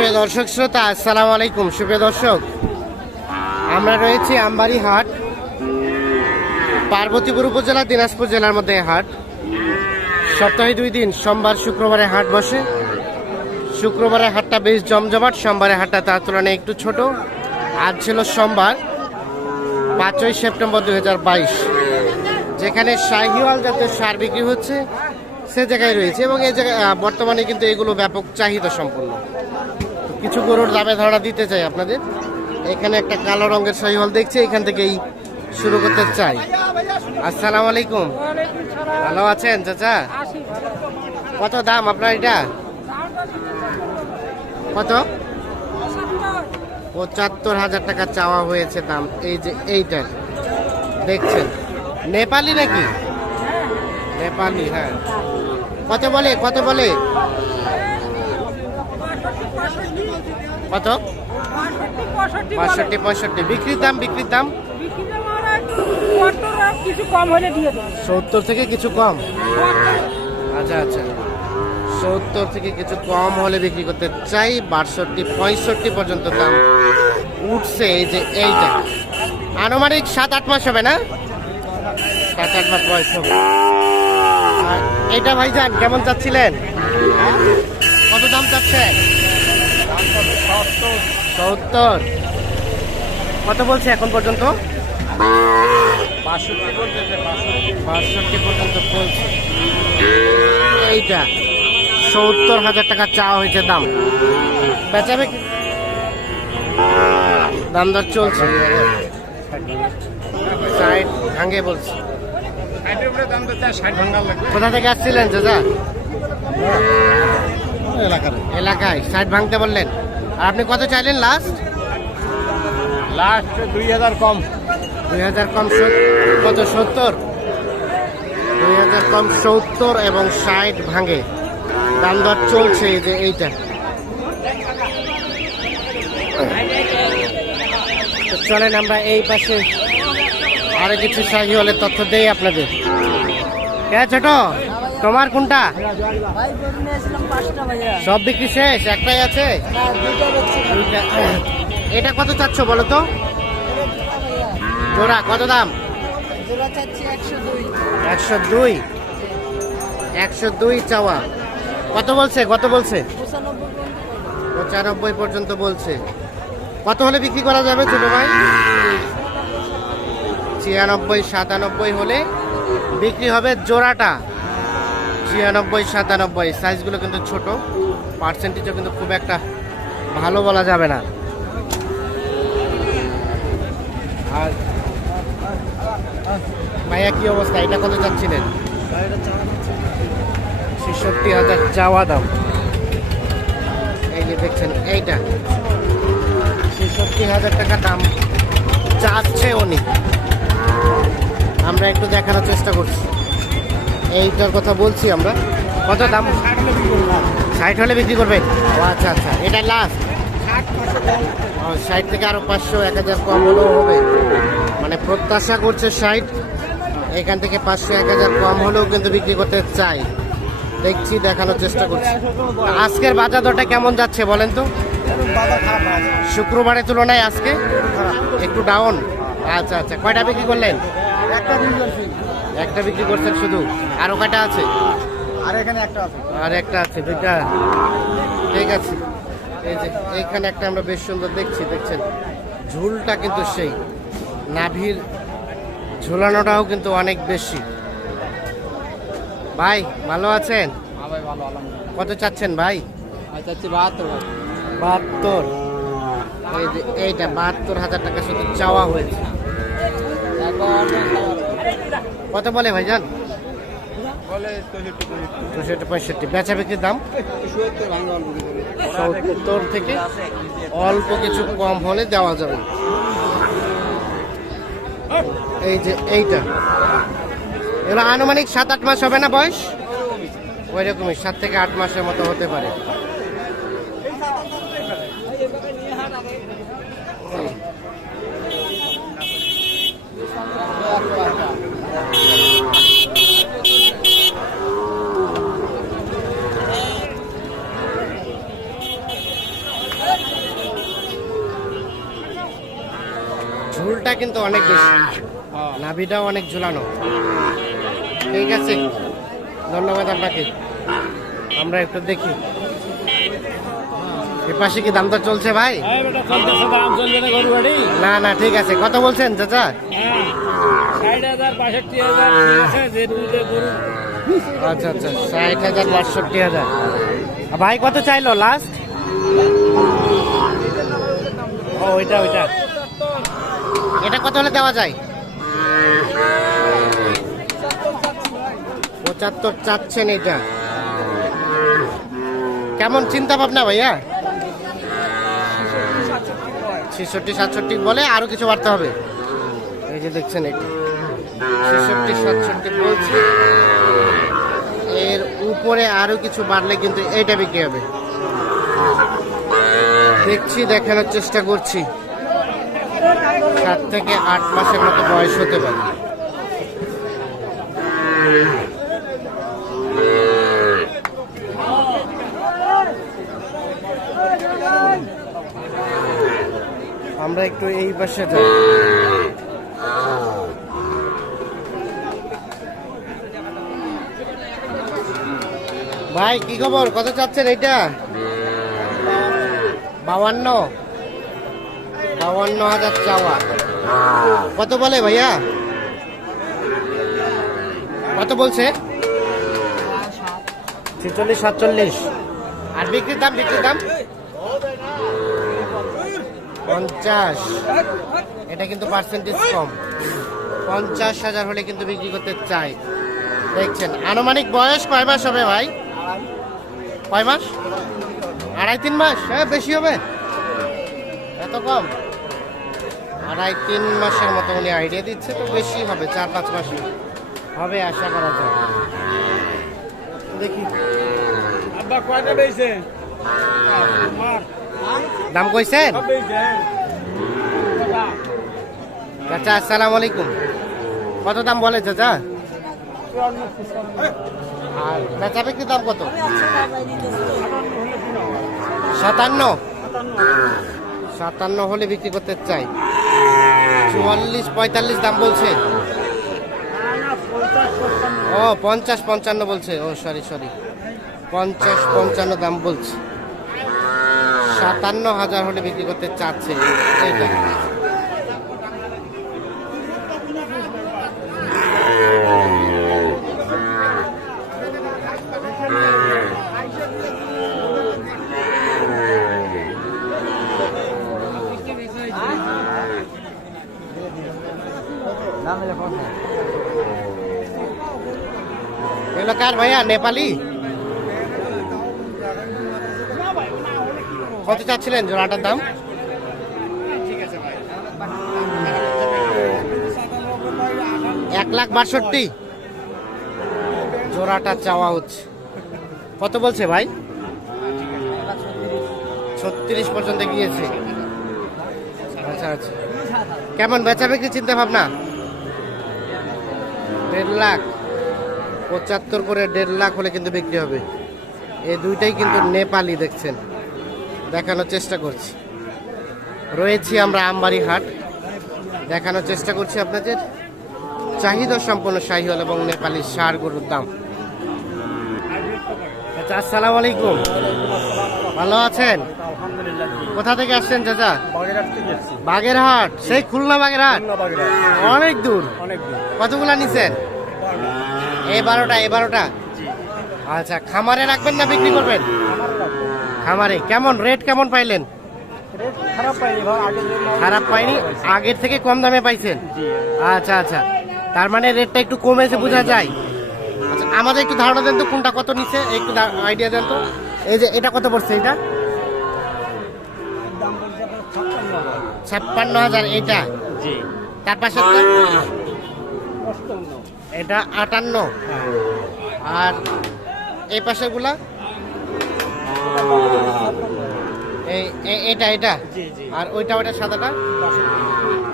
সুপ্রিয় দর্শক শ্রোতা, আসসালামু আলাইকুম। সুপ্রিয় দর্শক, আমরা রয়েছি আমবাড়ি হাট, পার্বতীপুর উপজেলা, দিনাজপুর জেলার মধ্যে হাট। সপ্তাহে দুই দিন, সোমবার, শুক্রবারে হাট বসে। শুক্রবারে হাটটা বেশ জমজমাট, সোমবারে হাটটা তার তুলনায় একটু ছোট। আজ ছিল সোমবার, পাঁচই সেপ্টেম্বর দুই হাজার বাইশ। যেখানে শাহিওয়াল জাতের সার বিক্রি হচ্ছে, সে জায়গায় রয়েছে এবং এই জায়গায় বর্তমানে কিন্তু এগুলো ব্যাপক চাহিদা সম্পন্ন। কিছু গরুর দামে ধারণা দিতে চাই আপনাদের। এখানে একটা কালো রঙের শাহিওয়াল দেখছি এখান থেকেই শুরু করতে চাই। আসসালামু আলাইকুম। ভালো আছেন চাচা? কত দাম আপনার এটা? কত? পঁচাত্তর হাজার টাকা চাওয়া হয়েছে দাম। এই যে এইটার দেখছেন? নেপালি নাকি? নেপালি হ্যাঁ। কত বলে কত বলে? কত? বাষট্টি পঁয়ষট্টি বিক্রির দাম বিক্রির দাম? সত্তর থেকে কিছু কম? আচ্ছা আচ্ছা। সত্তর থেকে কিছু কম হলে বিক্রি করতে চাই বাষট্টি পঁয়ষট্টি পর্যন্ত দাম উঠছে এই যে এইটা। আনুমানিক সাত আট মাস হবে না? সাত আট মাস বয়স হবে। এটা ভাইজান কেমন চাচ্ছিলেন? কত দাম চাচ্ছেন? সত্তর। কত বলছে এখন পর্যন্ত? বাষট্টি পর্যন্ত বলছে। এইটা। সত্তর হাজার টাকা চাওয়া হয়েছে দাম। বেচাবে? দাম দর চলছে। সাইড ভাঙে বলছে। কোথা থেকে আসছিলেন চাচা? এলাকায়। সাইড ভাঙতে বললেন? আর আপনি কত চাইলেন লাস্ট লাস্ট দুই হাজার কম। দুই হাজার কম কত সত্তর? দুই হাজার কম সত্তর এবং ষাট ভাঙে। দাম দর চলছে যে এইটা। চলেন আমরা এই পাশে আরও কিছু শাহি হলে তথ্য দেই আপনাদের। হ্যাঁ ছোট? তোমার কোনটা? সব বিক্রি শেষ? একটাই আছে। এটা কত চাচ্ছ বলো তো? জোড়া, কত দাম? একশো দুই। একশো দুই চাওয়া। কত বলছে? কত বলছে? পঁচানব্বই পর্যন্ত বলছে। কত হলে বিক্রি করা যাবে ছোট ভাই? ছিয়ানব্বই, সাতানব্বই হলে বিক্রি হবে জোড়াটা। ছিয়ানব্বই সাতানব্বই। সাইজগুলো কিন্তু ছোট। পার্সেন্টেজও কিন্তু খুব একটা ভালো বলা যাবে না। আর ভাইয়া, কি অবস্থা? এটা কত চাচ্ছিলেন ছেষট্টি হাজার চাওয়া দাম। এই যে দেখছেন, এইটা। ছেষট্টি হাজার টাকা দাম চাচ্ছে উনি। আমরা একটু দেখানোর চেষ্টা করছি। এইটার কথা বলছি আমরা। কত দাম? ষাট হলে বিক্রি করবেন ও আচ্ছা আচ্ছা। এটা লাস্ট ষাট থেকে আরও পাঁচশো, এক হাজার কম হলেও হবে। মানে প্রত্যাশা করছে ষাট। এখান থেকে পাঁচশো, এক হাজার কম হলেও কিন্তু বিক্রি করতে চাই। দেখছি, দেখানোর চেষ্টা করছি। আজকের বাজার দরটা কেমন যাচ্ছে বলেন তো? শুক্রবারের তুলনায় আজকে একটু ডাউন আচ্ছা আচ্ছা। কয়টা বিক্রি করলেন? একটা বিক্রি করছেন শুধু? আরও কয়টা আছে? আর এখানে একটা আছে। আর একটা আছে দুইটা? ঠিক আছে। এই যে এইখানে একটা আমরা বেশ সুন্দর দেখছি দেখছেন? ঝুলটা কিন্তু সেই। নাভির ঝুলানোটাও কিন্তু অনেক বেশি। ভাই ভালো আছেন? হ্যাঁ ভাই ভালো আলহামদুলিল্লাহ। কত চাচ্ছেন ভাই? চাচ্ছি বাহাত্তর বাহাত্তর? এই যে এইটা বাহাত্তর হাজার টাকা শুধু চাওয়া হয়েছে। কত বলে ভাইজান? চৌষট্টি পঁয়ষট্টি। বেচা বিক্রির দাম? সত্তর থেকে অল্প কিছু কম হলে দেওয়া যাবে। এই যে এইটা। এগুলো আনুমানিক সাত আট মাস হবে না বয়স? ওই রকমই সাত থেকে আট মাসের মতো হতে পারে। ঝুলটা কিন্তু অনেক বেশি। হ্যাঁ নাভিটাও অনেক ঝুলানো। ঠিক আছে। ধন্যবাদ আপনাকে। আমরা একটু দেখি। এ পাশে কি দাম দর চলছে ভাই? না না ঠিক আছে। কত বলছেন চাচা? হ্যাঁ আচ্ছা আচ্ছা ষাট হাজার বাষট্টি হাজার। ভাই কত চাইলো লাস্ট ও ওইটা ওইটা। এটা কত হলে দেওয়া যায়? পঁচাত্তর চাচ্ছেন এটা। কেমন চিন্তা ভাবনা ভাইয়া? ছেষট্টি, সাতষট্টি বলে আরও কিছু বাড়তে হবে। এই যে দেখছেন এটা। ছেষট্টি, সাতষট্টি বলছে। এর উপরে আরও কিছু বাড়লে কিন্তু এইটা বিক্রি হবে। দেখছি, দেখানোর চেষ্টা করছি। সাত থেকে আট মাসের মতো বয়স হতে পারে। আমরা একটু এই পাশে ভাই, কি খবর? কত চাচ্ছেন এইটা? বাউান্ন। বাউান্ন হাজার চাওয়া। কত বলে ভাইয়া? কত বলছে? ছেচল্লিশ সাতচল্লিশ। আর বিক্রির দাম বিক্রির দাম? পঞ্চাশ। এটা কিন্তু পার্সেন্টেজ কম। পঞ্চাশ হাজার হলে কিন্তু বিক্রি করতে চাই। দেখছেন আনুমানিক বয়স কয় মাস হবে ভাই? কয় মাস? আড়াই তিন মাস? হ্যাঁ বেশি হবে। এত কম? আড়াই তিন মাসের মতো উনি আইডিয়া দিচ্ছে তো বেশি হবে চার পাঁচ মাস হবে আশা করা যায়। দেখি। আব্বা কয়টা বেইছে? দাম কইছেন? চাচা আসসালামু আলাইকুম। কত দাম বলে চাচা? আর বেচা বিক্রির দাম কত? সাতান্ন। সাতান্ন হলে বিক্রি করতে চাই। চুয়াল্লিশ, পঁয়তাল্লিশ দাম বলছে। ও, পঞ্চাশ পঞ্চান্ন বলছে। ও সরি সরি পঞ্চাশ পঞ্চান্ন দাম বলছে। সাতান্ন হাজার হলে বিক্রি করতে চাচ্ছে। এইটা। কার ভাইয়া নেপালি কত চাচ্ছিলেন জোড়াটার দাম এক লাখ বাষট্টি জোড়াটা চাওয়া হচ্ছে কত বলছে ভাই ছত্রিশ পর্যন্ত গিয়েছে আচ্ছা আচ্ছা কেমন বেচা বিক্রি চিন্তা ভাবনা দেড় লাখ পঁচাত্তর করে দেড় লাখ হলে কিন্তু বিক্রি হবে। এই দুইটাই কিন্তু নেপালি দেখছেন। দেখানোর চেষ্টা করছি। রয়েছি আমরা আমবাড়ি হাট দেখানোর চেষ্টা করছি আপনাদের। চাহিদা সম্পন্ন শাহিওয়াল এবং নেপালি সার গরুর দাম। আচ্ছা আসসালামু আলাইকুম। ভালো আছেন? কোথা থেকে আসছেন চাচা? বাগেরহাট। সেই খুলনা বাগেরহাট? বাগেরহাট। অনেক দূর। অনেক দূর। কতগুলা নিছেন? এই বারোটা এই বারোটা। আচ্ছা খামারে রাখবেন না বিক্রি করবেন? খামারে কেমন রেট কেমন পাইলেন? খারাপ পাইনি আগের থেকে কম দামে পাইছেন? আচ্ছা আচ্ছা তার মানে রেটটা একটু কমেছে বোঝা যায়। আচ্ছা আমাদের একটু ধারণা দেন তো কোনটা কত নিচ্ছে একটু আইডিয়া দেন তো। এই যে এটা কত পড়ছে এটা? ছাপ্পান্ন হাজার এটা তার পাশে এটা আটান্ন। আর এই পাশেগুলা এই এটা এটা? আর ওইটা ওইটা সাদাটা?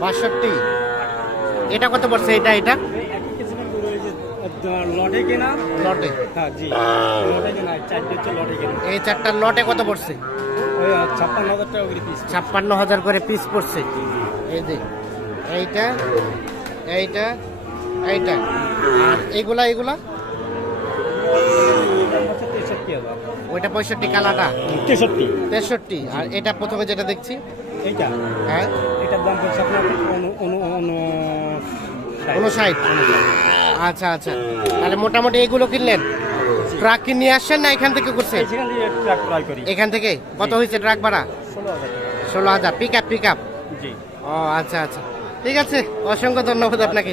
বাষট্টি। এটা কত পড়ছে? এটা এটা? লটে কেনা? লটে। হ্যাঁ জি। লটে কেনা চারটে হচ্ছে লটে কেনা। এই চারটার লটে কত পড়ছে? ছাপ্পান্ন হাজার টাকা করে পিস ছাপ্পান্ন হাজার করে পিস পড়ছে। এই যে এইটা এইটা এইটা আর এগুলা এগুলা? ওইটা পঁয়ষট্টি কালাটা তেষট্টি। তেষট্টি। আর এটা প্রথমে যেটা দেখছি? এইটা। হ্যাঁ? এটার দাম পড়ছে আপনার অনু অনু অনু উনষাট। আচ্ছা আচ্ছা। তাহলে মোটামুটি এগুলো কিনলেন? ট্রাক কি নিয়ে আসছেন না এখান থেকে করছেন? এখান থেকে? কত হয়েছে ট্রাক ভাড়া? ষোলো হাজার পিক আপ পিক আপ ও আচ্ছা আচ্ছা। ঠিক আছে। অসংখ্য ধন্যবাদ আপনাকে।